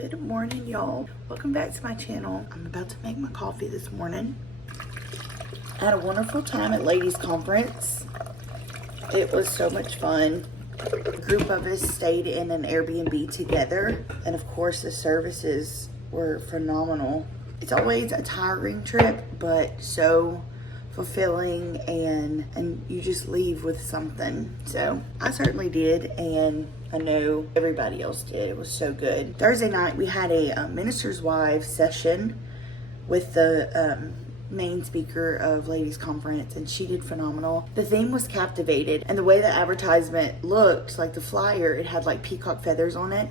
Good morning, y'all. Welcome back to my channel. I'm about to make my coffee this morning. I had a wonderful time at Ladies Conference. It was so much fun. A group of us stayed in an Airbnb together, and of course the services were phenomenal. It's always a tiring trip, but so fulfilling, and you just leave with something. So I certainly did, and I know everybody else did. It was so good. Thursday night we had a minister's wives session with the main speaker of Ladies Conference, and she did phenomenal. The theme was Captivated, and the way the advertisement looked, like the flyer, it had like peacock feathers on it,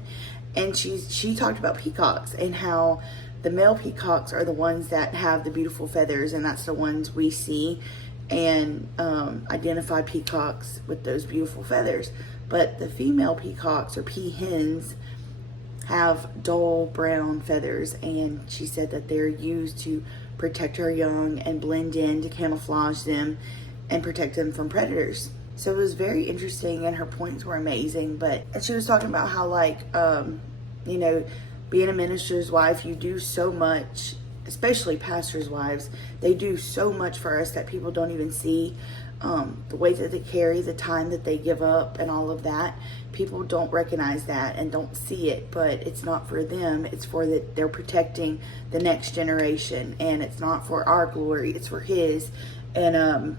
and she talked about peacocks and how the male peacocks are the ones that have the beautiful feathers, and that's the ones we see and identify peacocks with those beautiful feathers. But the female peacocks, or peahens, have dull brown feathers, and she said that they're used to protect her young and blend in to camouflage them and protect them from predators. So it was very interesting, and her points were amazing. But she was talking about how, like, you know, being a minister's wife, you do so much, especially pastors' wives. They do so much for us that people don't even see. The way that they carry, the time that they give up, and all of that. People don't recognize that and don't see it, but it's not for them. It's for that they're protecting the next generation, and it's not for our glory. It's for His, and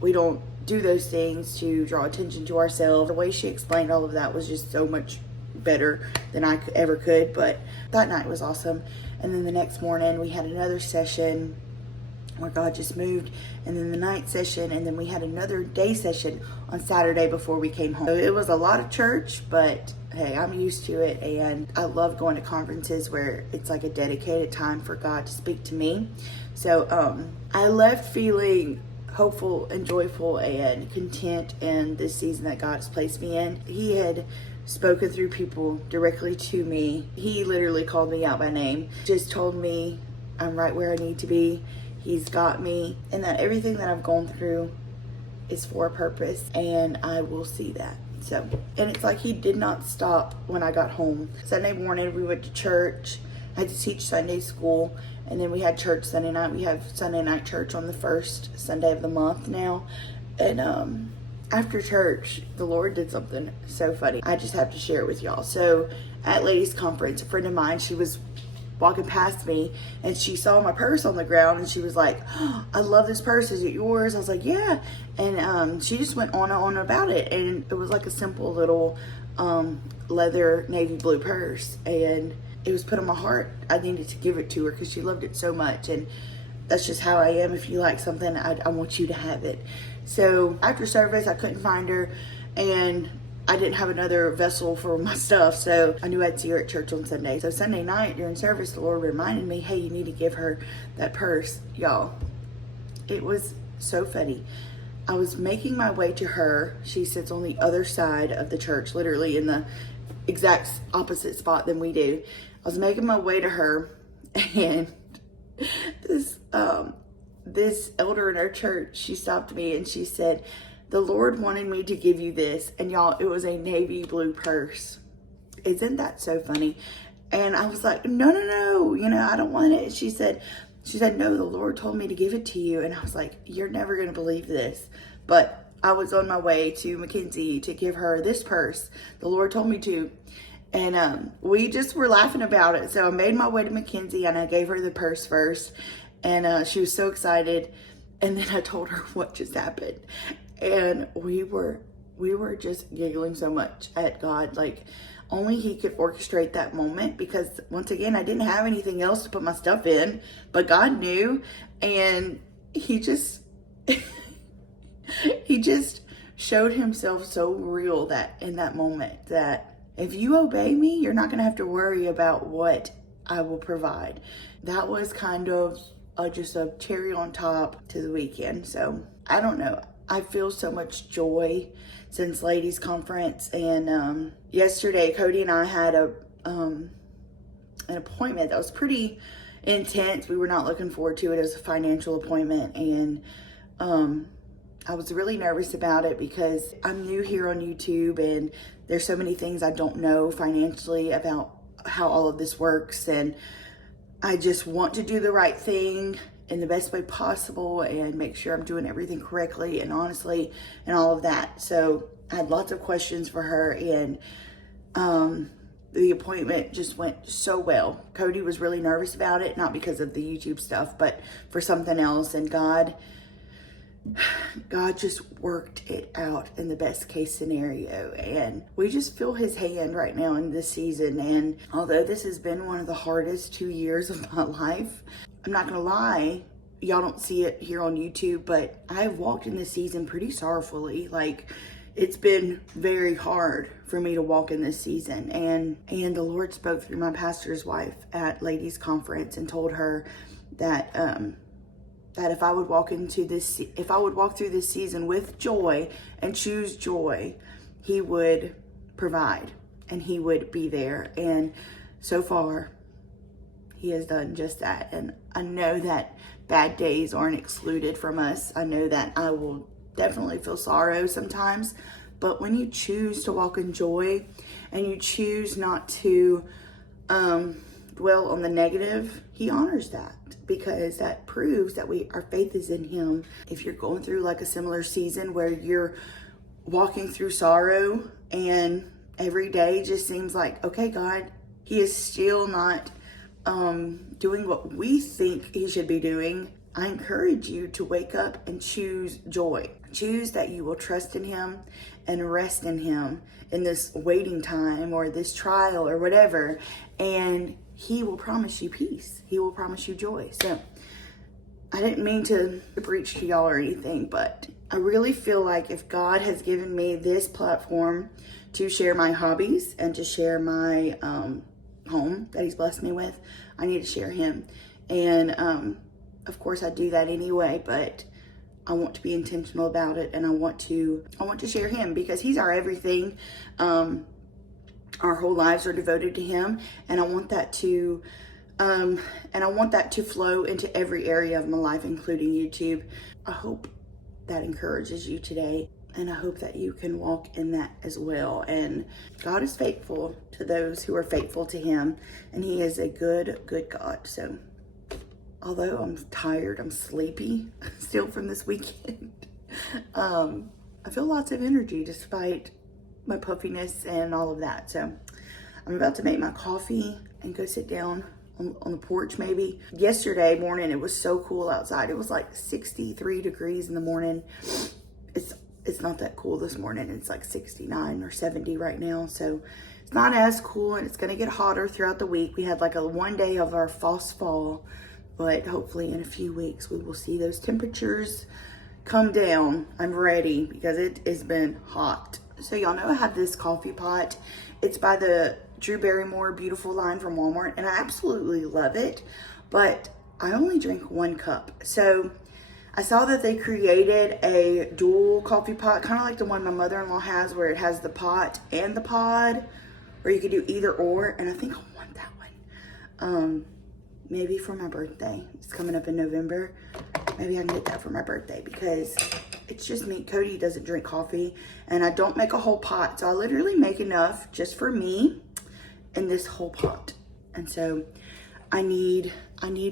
we don't do those things to draw attention to ourselves. The way she explained all of that was just so much better than I ever could. But that night was awesome. And then the next morning we had another session where God just moved, and then the night session, and then we had another day session on Saturday before we came home. So it was a lot of church, but hey, I'm used to it, and I love going to conferences where it's like a dedicated time for God to speak to me. So I left feeling hopeful and joyful and content in this season that God's placed me in. He had spoken through people directly to me. He literally called me out by name, just told me I'm right where I need to be. He's got me, and that everything that I've gone through is for a purpose, and I will see that. So, and it's like He did not stop when I got home. Sunday morning we went to church. I had to teach Sunday school, and then we had church Sunday night. We have Sunday night church on the first Sunday of the month now, and after church, the Lord did something so funny. I just have to share it with y'all. So at Ladies Conference, a friend of mine, she was walking past me, and she saw my purse on the ground, and she was like, "Oh, I love this purse. Is it yours?" I was like, "Yeah." And she just went on about it, and it was like a simple little leather navy blue purse, and it was put on my heart. I needed to give it to her because she loved it so much, and that's just how I am. If you like something, I want you to have it. So after service, I couldn't find her, and I didn't have another vessel for my stuff, so I knew I'd see her at church on Sunday. So Sunday night during service, the Lord reminded me, hey, you need to give her that purse. Y'all, it was so funny. I was making my way to her. She sits on the other side of the church, literally in the exact opposite spot than we do. I was making my way to her, and this elder in our church, she stopped me and she said, "The Lord wanted me to give you this." And y'all, it was a navy blue purse. Isn't that so funny? And I was like, no, you know, I don't want it. She said, "No, the Lord told me to give it to you." And I was like, you're never going to believe this. But I was on my way to Mackenzie to give her this purse. The Lord told me to. And we just were laughing about it. So I made my way to Mackenzie, and I gave her the purse first. And she was so excited. And then I told her what just happened. And we were just giggling so much at God. Like, only He could orchestrate that moment, because once again, I didn't have anything else to put my stuff in, but God knew. And He just He just showed Himself so real that in that moment, that if you obey me, you're not going to have to worry about what I will provide. That was kind of just a cherry on top to the weekend. So I don't know. I feel so much joy since Ladies Conference. And yesterday, Cody and I had an appointment that was pretty intense. We were not looking forward to it. It was a financial appointment, and I was really nervous about it because I'm new here on YouTube, and there's so many things I don't know financially about how all of this works, and I just want to do the right thing in the best way possible and make sure I'm doing everything correctly and honestly and all of that. So I had lots of questions for her, and the appointment just went so well. Cody was really nervous about it, not because of the YouTube stuff, but for something else. And God just worked it out in the best case scenario. And we just feel his hand right now in this season. And although this has been one of the hardest 2 years of my life, I'm not gonna lie, y'all don't see it here on YouTube, but I've walked in this season pretty sorrowfully. Like, it's been very hard for me to walk in this season. And the Lord spoke through my pastor's wife at ladies conference and told her that that if I would walk through this season with joy and choose joy, he would provide and he would be there. And so far, he has done just that. And I know that bad days aren't excluded from us. I know that I will definitely feel sorrow sometimes, but when you choose to walk in joy and you choose not to dwell on the negative, he honors that, because that proves that our faith is in him. If you're going through like a similar season where you're walking through sorrow and every day just seems like, okay, God, he is still not doing what we think he should be doing, I encourage you to wake up and choose joy. Choose that you will trust in him and rest in him in this waiting time or this trial or whatever. And he will promise you peace. He will promise you joy. So I didn't mean to preach to y'all or anything, but I really feel like if God has given me this platform to share my hobbies and to share my home that he's blessed me with, I need to share him. And of course I do that anyway, but I want to be intentional about it, and I want to share him because he's our everything. Our whole lives are devoted to him, and I want that to flow into every area of my life, including YouTube. I hope that encourages you today, and I hope that you can walk in that as well. And God is faithful to those who are faithful to him, and he is a good God. So although I'm tired, I'm sleepy still from this weekend, I feel lots of energy despite my puffiness and all of that. So I'm about to make my coffee and go sit down on the porch maybe. Yesterday morning, it was so cool outside. It was like 63 degrees in the morning. It's not that cool this morning. It's like 69 or 70 right now. So it's not as cool, and it's gonna get hotter throughout the week. We had like a 1 day of our false fall, but hopefully in a few weeks we will see those temperatures come down. I'm ready because it has been hot. So y'all know I have this coffee pot. It's by the Drew Barrymore Beautiful line from Walmart, and I absolutely love it, but I only drink 1 cup. So I saw that they created a dual coffee pot, kind of like the one my mother-in-law has, where it has the pot and the pod, or you could do either or, and I think I want that one. Maybe for my birthday. It's coming up in November. Maybe I can get that for my birthday, because it's just me. Cody doesn't drink coffee, and I don't make a whole pot. So I literally make enough just for me in this whole pot. And so I need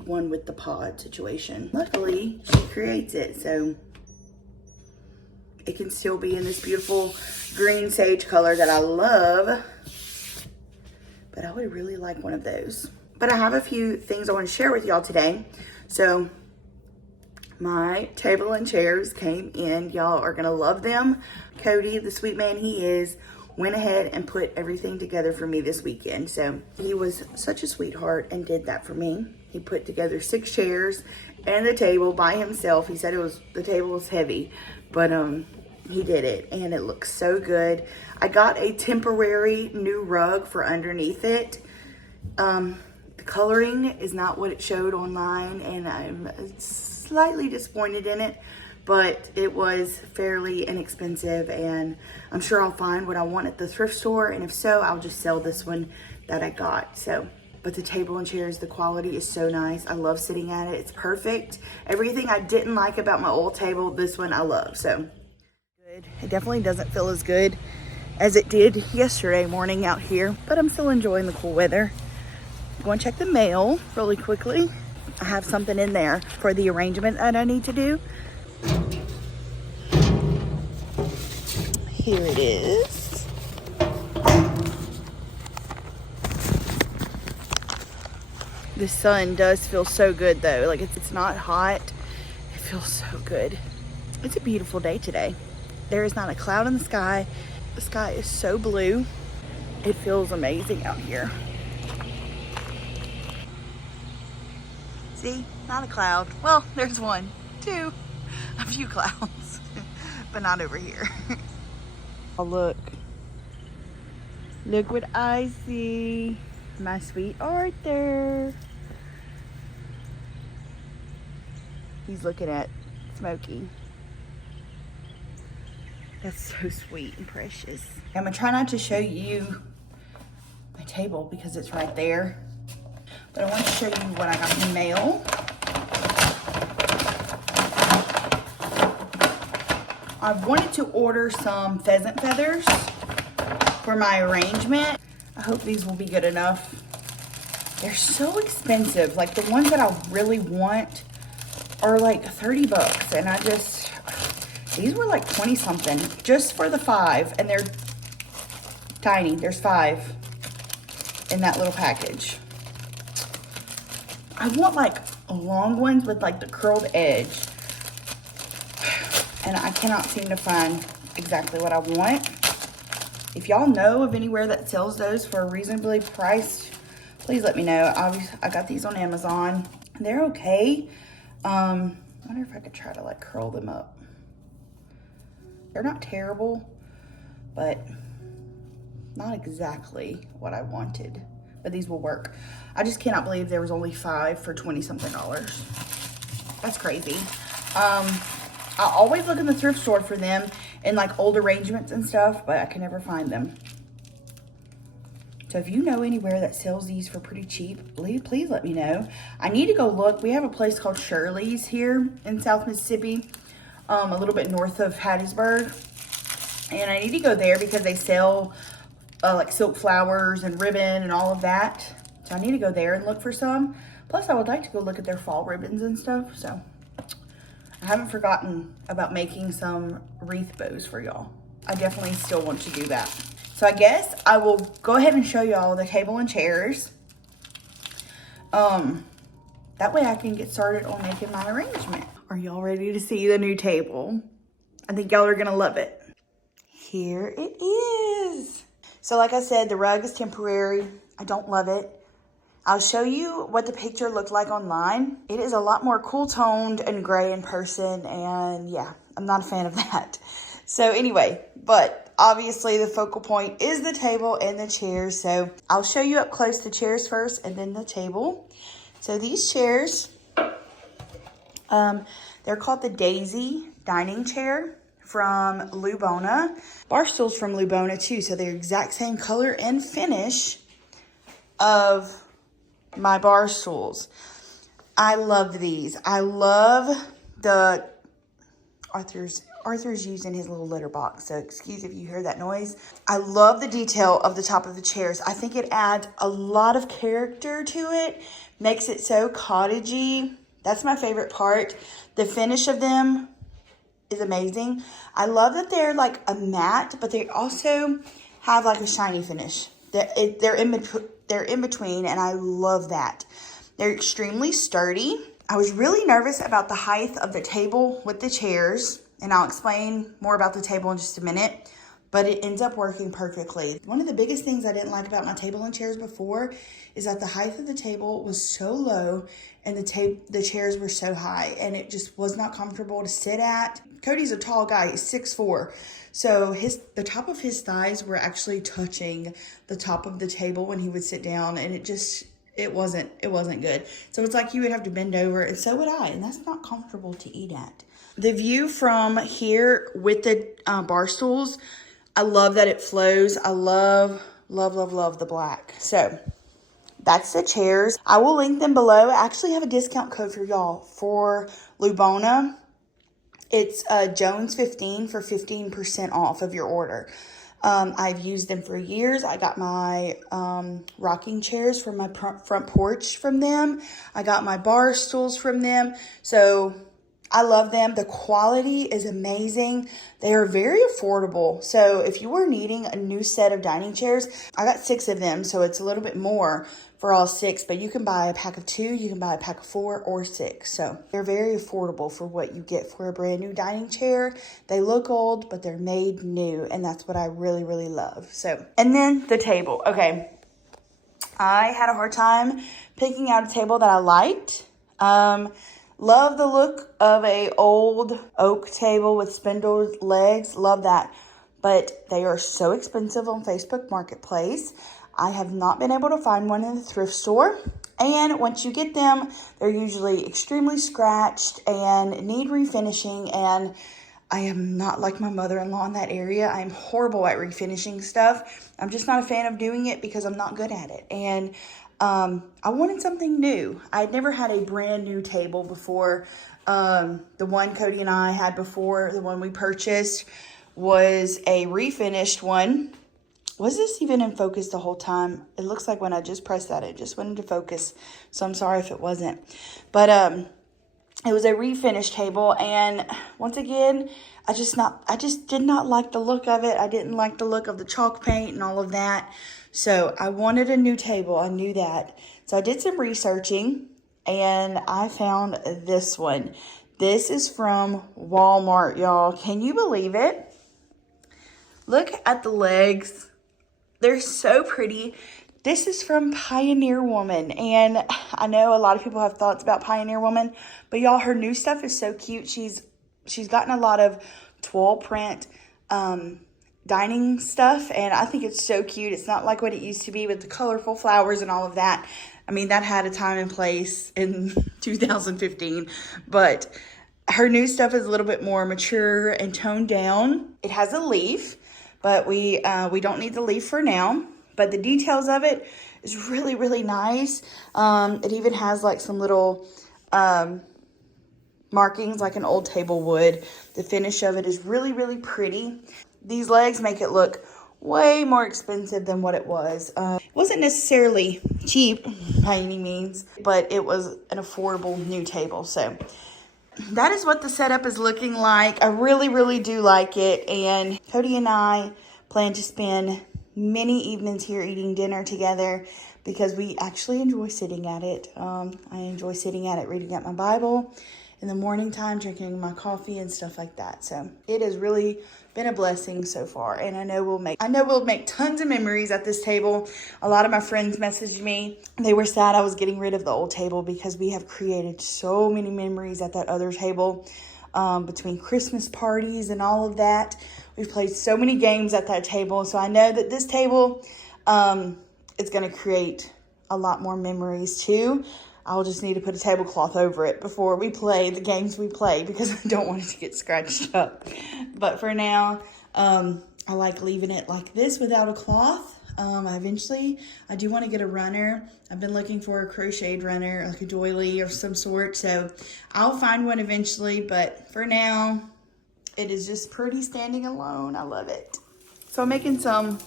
one with the pod situation. Luckily, she creates it, so it can still be in this beautiful green sage color that I love. But I would really like one of those. But I have a few things I want to share with y'all today. So my table and chairs came in. Y'all are gonna love them. Cody, the sweet man he is, went ahead and put everything together for me this weekend. So he was such a sweetheart and did that for me. He put together 6 chairs and the table by himself. He said the table was heavy, but he did it, and it looks so good. I got a temporary new rug for underneath it. The coloring is not what it showed online, and I'm slightly disappointed in it, but it was fairly inexpensive, and I'm sure I'll find what I want at the thrift store, and if so, I'll just sell this one that I got. So, but the table and chairs, the quality is so nice. I love sitting at it. It's perfect. Everything I didn't like about my old table, this one I love. So good. It definitely doesn't feel as good as it did yesterday morning out here, but I'm still enjoying the cool weather. Go and check the mail really quickly. I have something in there for the arrangement that I need to do. Here it is. The sun does feel so good though. Like it's not hot. It feels so good. It's a beautiful day today. There is not a cloud in the sky. The sky is so blue. It feels amazing out here. See, not a cloud. Well, there's one, two, a few clouds, but not over here. Oh, look. Look what I see. My sweet Arthur. He's looking at Smokey. That's so sweet and precious. I'm gonna try not to show you my table because it's right there. But I want to show you what I got in the mail. I wanted to order some pheasant feathers for my arrangement. I hope these will be good enough. They're so expensive. Like the ones that I really want are like 30 bucks. And these were like 20 something just for the 5. And they're tiny. There's 5 in that little package. I want like long ones with like the curled edge. And I cannot seem to find exactly what I want. If y'all know of anywhere that sells those for a reasonably priced, please let me know. I got these on Amazon. They're okay. I wonder if I could try to like curl them up. They're not terrible, but not exactly what I wanted. But these will work. I just cannot believe there was only 5 for 20 something dollars. That's crazy. I always look in the thrift store for them in like old arrangements and stuff, but I can never find them. So if you know anywhere that sells these for pretty cheap, please let me know. I need to go look. We have a place called Shirley's here in South Mississippi, a little bit north of Hattiesburg. And I need to go there because they sell like silk flowers and ribbon and all of that. So I need to go there and look for some. Plus I would like to go look at their fall ribbons and stuff. So I haven't forgotten about making some wreath bows for y'all. I definitely still want to do that. So I guess I will go ahead and show y'all the table and chairs. That way I can get started on making my arrangement. Are y'all ready to see the new table? I think y'all are gonna love it. Here it is. So like I said, the rug is temporary. I don't love it. I'll show you what the picture looked like online. It is a lot more cool toned and gray in person, and yeah, I'm not a fan of that. So anyway, but obviously the focal point is the table and the chairs. So I'll show you up close the chairs first and then the table. So these chairs, they're called the Daisy dining chair from Lubona. Bar stools from Lubona too, so they're exact same color and finish of my bar stools. I love these. I love the Arthur's using his little litter box, so excuse if you hear that noise. I love the detail of the top of the chairs. I think it adds a lot of character to it, makes it so cottagey. That's my favorite part. The finish of them is amazing. I love that they're like a matte, but they also have like a shiny finish. They're in between, and I love that. They're extremely sturdy. I was really nervous about the height of the table with the chairs, and I'll explain more about the table in just a minute, but it ends up working perfectly. One of the biggest things I didn't like about my table and chairs before is that the height of the table was so low and the chairs were so high, and it just was not comfortable to sit at. Cody's a tall guy, he's 6'4", so the top of his thighs were actually touching the top of the table when he would sit down, and it wasn't good. So it's like you would have to bend over, and so would I, and that's not comfortable to eat at. The view from here with the bar stools, I love that it flows. I love the black. So that's the chairs. I will link them below. I actually have a discount code for y'all for Lubona. It's Jones15 for 15% off of your order. I've used them for years. I got my rocking chairs from my front porch from them. I got my bar stools from them. So I love them. The quality is amazing. They are very affordable. So if you were needing a new set of dining chairs, I got 6 of them. So it's a little bit more for all 6, but you can buy a pack of 2, you can buy a pack of 4 or 6. So they're very affordable for what you get for a brand new dining chair. They look old, but they're made new. And that's what I really, really love. So, and then the table. Okay. I had a hard time picking out a table that I liked. Love the look of a old oak table with spindled legs. Love that. But they are so expensive on Facebook Marketplace. I have not been able to find one in the thrift store. And once you get them, they're usually extremely scratched and need refinishing. And I am not like my mother-in-law in that area. I'm horrible at refinishing stuff. I'm just not a fan of doing it because I'm not good at it. And I wanted something new. I'd never had a brand new table before. The one Cody and I had before, the one we purchased, was a refinished one. Was this even in focus the whole time? It looks like when I just pressed that, it just went into focus. So I'm sorry if it wasn't. But it was a refinished table, and once again, I just did not like the look of it. I didn't like the look of the chalk paint and all of that. So I wanted a new table. I knew that. So I did some researching, and I found this one. This is from Walmart, y'all. Can you believe it? Look at the legs. They're so pretty. This is from Pioneer Woman, and I know a lot of people have thoughts about Pioneer Woman, but y'all, her new stuff is so cute. She's gotten a lot of twill print dining stuff, and I think it's so cute. It's not like what it used to be with the colorful flowers and all of that. I mean, that had a time and place in 2015, but her new stuff is a little bit more mature and toned down. It has a leaf, but we don't need the leaf for now. But the details of it is really, really nice. It even has like some little markings like an old table would. The finish of it is really, really pretty. These legs make it look way more expensive than what it was. It wasn't necessarily cheap by any means, but it was an affordable new table. So that is what the setup is looking like. I really, really do like it. And Cody and I plan to spend many evenings here eating dinner together because we actually enjoy sitting at it. I enjoy sitting at it, reading at my Bible in the morning time, drinking my coffee and stuff like that. So it has really been a blessing so far, and I know we'll make tons of memories at this table. A lot of my friends messaged me. They were sad I was getting rid of the old table because we have created so many memories at that other table, between Christmas parties and all of that. We've played so many games at that table, so I know that this table is going to create a lot more memories too. I'll just need to put a tablecloth over it before we play the games we play because I don't want it to get scratched up. But for now, I like leaving it like this without a cloth. I do want to get a runner. I've been looking for a crocheted runner, like a doily of some sort. So I'll find one eventually, but for now, it is just pretty standing alone. I love it. So I'm making some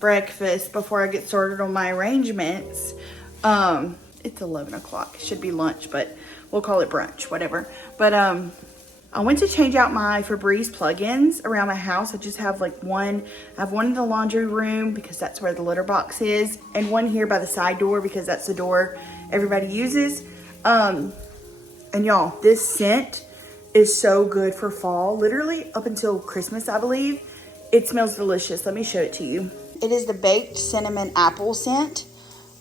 breakfast before I get started on my arrangements. It's 11 o'clock. It should be lunch, but we'll call it brunch, whatever. But I went to change out my Febreze plugins around my house. I just have like one. I have one in the laundry room because that's where the litter box is, and one here by the side door because that's the door everybody uses. And y'all, this scent is so good for fall. Literally up until Christmas, I believe. It smells delicious. Let me show it to you. It is the baked cinnamon apple scent.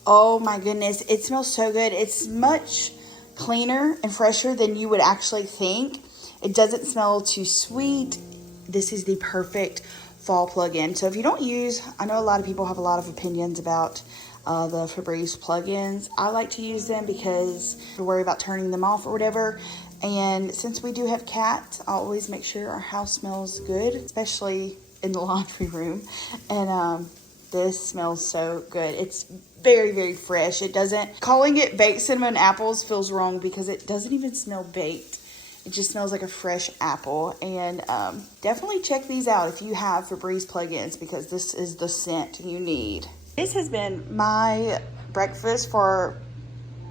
Oh my goodness, it smells so good. It's much cleaner and fresher than you would actually think. It doesn't smell too sweet. This is the perfect fall plug-in. So if you don't use, I know a lot of people have a lot of opinions about the Febreze plugins. I like to use them because I worry about turning them off or whatever. And since we do have cats, I always make sure our house smells good, especially in the laundry room. And this smells so good. It's very, very fresh. It doesn't, calling it baked cinnamon apples feels wrong because it doesn't even smell baked. It just smells like a fresh apple. And definitely check these out if you have Febreze plugins, because this is the scent you need. This has been my breakfast for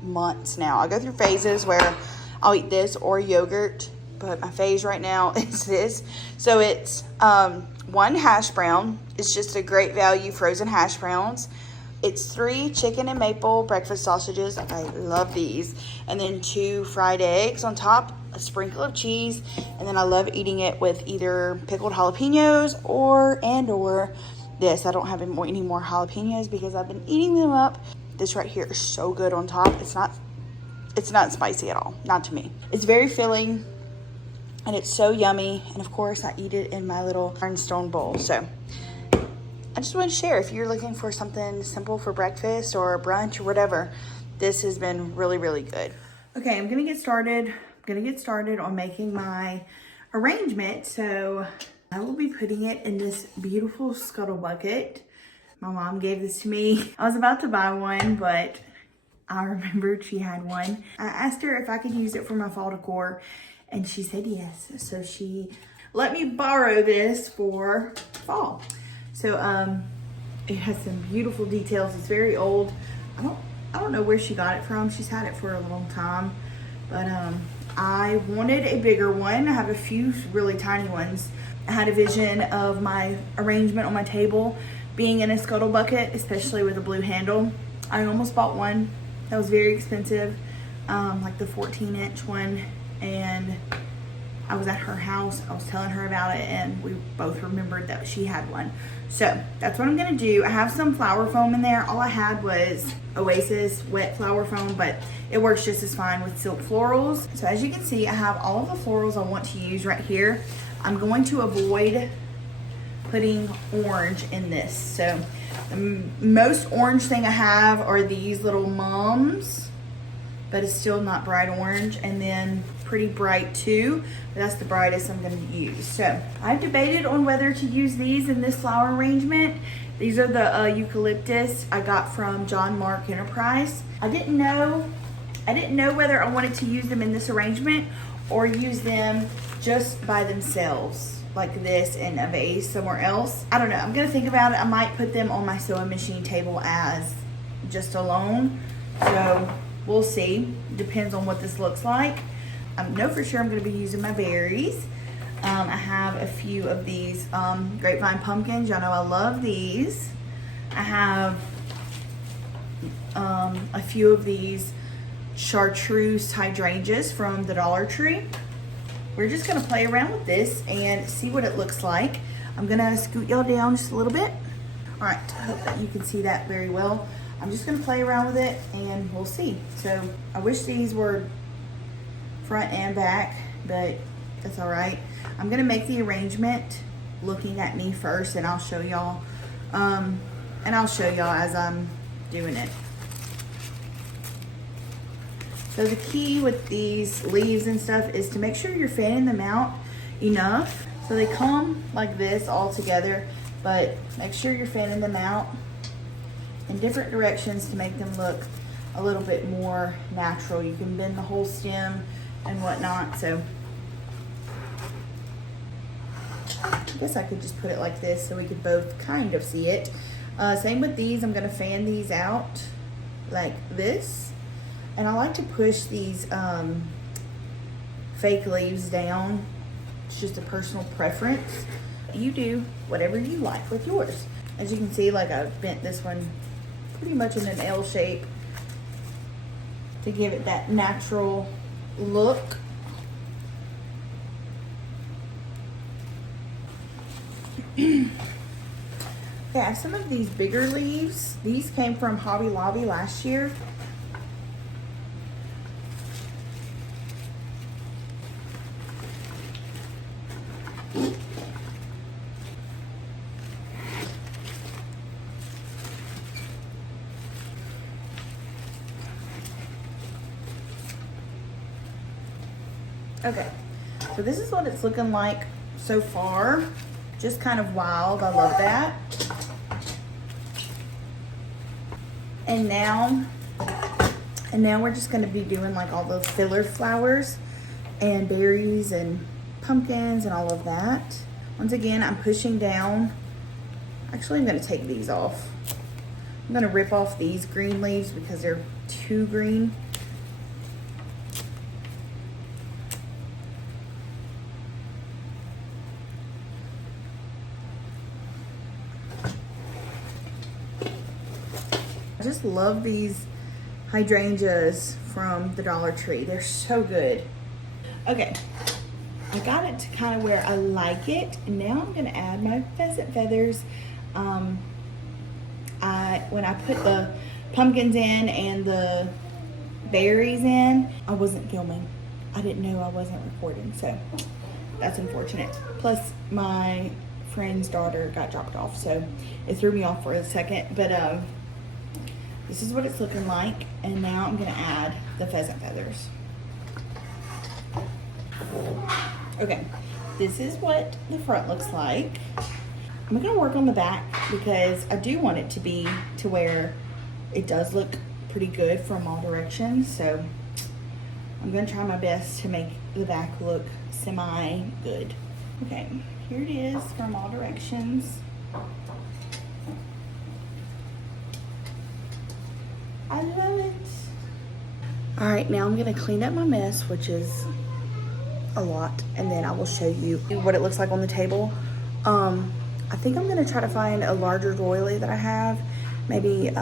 months now. I go through phases where I'll eat this or yogurt, but my phase right now is this. So it's 1 hash brown. It's just a great value frozen hash browns. It's 3 chicken and maple breakfast sausages. I love these. And then 2 fried eggs on top, a sprinkle of cheese, and then I love eating it with either pickled jalapenos or this. I don't have any more jalapenos because I've been eating them up. This right here is so good on top. It's not spicy at all, not to me. It's very filling and it's so yummy. And of course I eat it in my little ironstone bowl. So I just want to share, if you're looking for something simple for breakfast or brunch or whatever, this has been really, really good. Okay, I'm gonna get started on making my arrangement. So I will be putting it in this beautiful scuttle bucket. My mom gave this to me. I was about to buy one, but I remembered she had one. I asked her if I could use it for my fall decor, and she said yes. So she let me borrow this for fall. So it has some beautiful details. It's very old. I don't know where she got it from. She's had it for a long time, but I wanted a bigger one. I have a few really tiny ones. I had a vision of my arrangement on my table being in a scuttle bucket, especially with a blue handle. I almost bought one that was very expensive, like the 14-inch one, and I was at her house. I was telling her about it, and we both remembered that she had one. So that's what I'm gonna do. I have some flower foam in there. All I had was Oasis wet flower foam, but it works just as fine with silk florals. So as you can see, I have all of the florals I want to use right here. I'm going to avoid putting orange in this. So the most orange thing I have are these little mums, but it's still not bright orange, and then pretty bright too, but that's the brightest I'm going to use. So I've debated on whether to use these in this flower arrangement. These are the eucalyptus I got from John Mark Enterprise. I didn't know whether I wanted to use them in this arrangement or use them just by themselves, like this in a vase somewhere else. I don't know. I'm gonna think about it. I might put them on my sewing machine table as just alone. So we'll see. Depends on what this looks like. I know for sure I'm gonna be using my berries. I have a few of these grapevine pumpkins. Y'all know I love these. I have a few of these chartreuse hydrangeas from the Dollar Tree. We're just gonna play around with this and see what it looks like. I'm gonna scoot y'all down just a little bit. All right, I hope that you can see that very well. I'm just gonna play around with it and we'll see. So I wish these were front and back, but that's all right. I'm gonna make the arrangement looking at me first, and I'll show y'all as I'm doing it. So the key with these leaves and stuff is to make sure you're fanning them out enough. So they come like this all together, but make sure you're fanning them out in different directions to make them look a little bit more natural. You can bend the whole stem and whatnot. So I guess I could just put it like this so we could both kind of see it. Same with these. I'm gonna fan these out like this. And I like to push these fake leaves down. It's just a personal preference. You do whatever you like with yours. As you can see, like I've bent this one pretty much in an L shape to give it that natural look. Okay, I have some of these bigger leaves. These came from Hobby Lobby last year. Okay, so this is what it's looking like so far. Just kind of wild. I love that. And now we're just going to be doing like all those filler flowers. and berries and pumpkins and all of that. Once again, I'm pushing down. Actually, I'm gonna take these off. I'm gonna rip off these green leaves because they're too green. I just love these hydrangeas from the Dollar Tree. They're so good. Okay, I got it to kind of where I like it. And now I'm gonna add my pheasant feathers. When I put the pumpkins in and the berries in, I wasn't filming. I didn't know I wasn't recording, so that's unfortunate. Plus, my friend's daughter got dropped off, so it threw me off for a second. But this is what it's looking like, and now I'm gonna add the pheasant feathers. Okay, this is what the front looks like. I'm gonna work on the back because I do want it to be to where it does look pretty good from all directions. So I'm gonna try my best to make the back look semi-good. Okay, here it is from all directions. I love it. All right, now I'm gonna clean up my mess, which is a lot, and then I will show you what it looks like on the table. I think I'm gonna try to find a larger doily that I have, maybe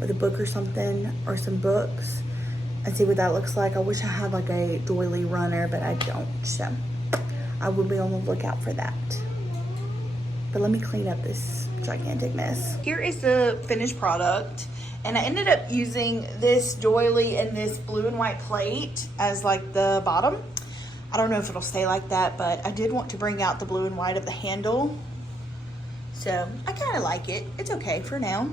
with a book or something, or some books, and see what that looks like. I wish I had like a doily runner, but I don't, so I will be on the lookout for that. But let me clean up this gigantic mess. Here is the finished product, and I ended up using this doily and this blue and white plate as like the bottom. I don't know if it'll stay like that, but I did want to bring out the blue and white of the handle. So I kind of like it. It's okay for now.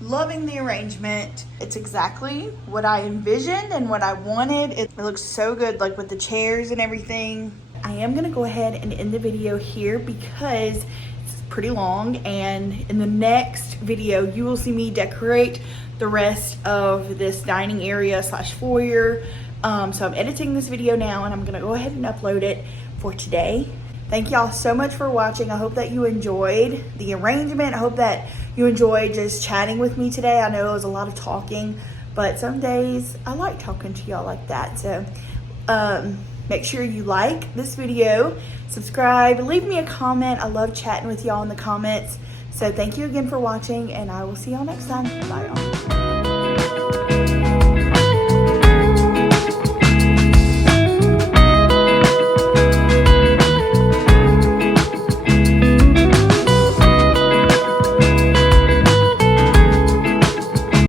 Loving the arrangement. It's exactly what I envisioned and what I wanted. It looks so good, like with the chairs and everything. I am gonna go ahead and end the video here because it's pretty long, and in the next video you will see me decorate the rest of this dining area slash foyer. So I'm editing this video now, and I'm gonna go ahead and upload it for today. Thank y'all so much for watching. I hope that you enjoyed the arrangement. I hope that you enjoyed just chatting with me today. I know it was a lot of talking, but some days I like talking to y'all like that. So make sure you like this video, subscribe, leave me a comment. I love chatting with y'all in the comments. So thank you again for watching, and I will see y'all next time. Bye y'all.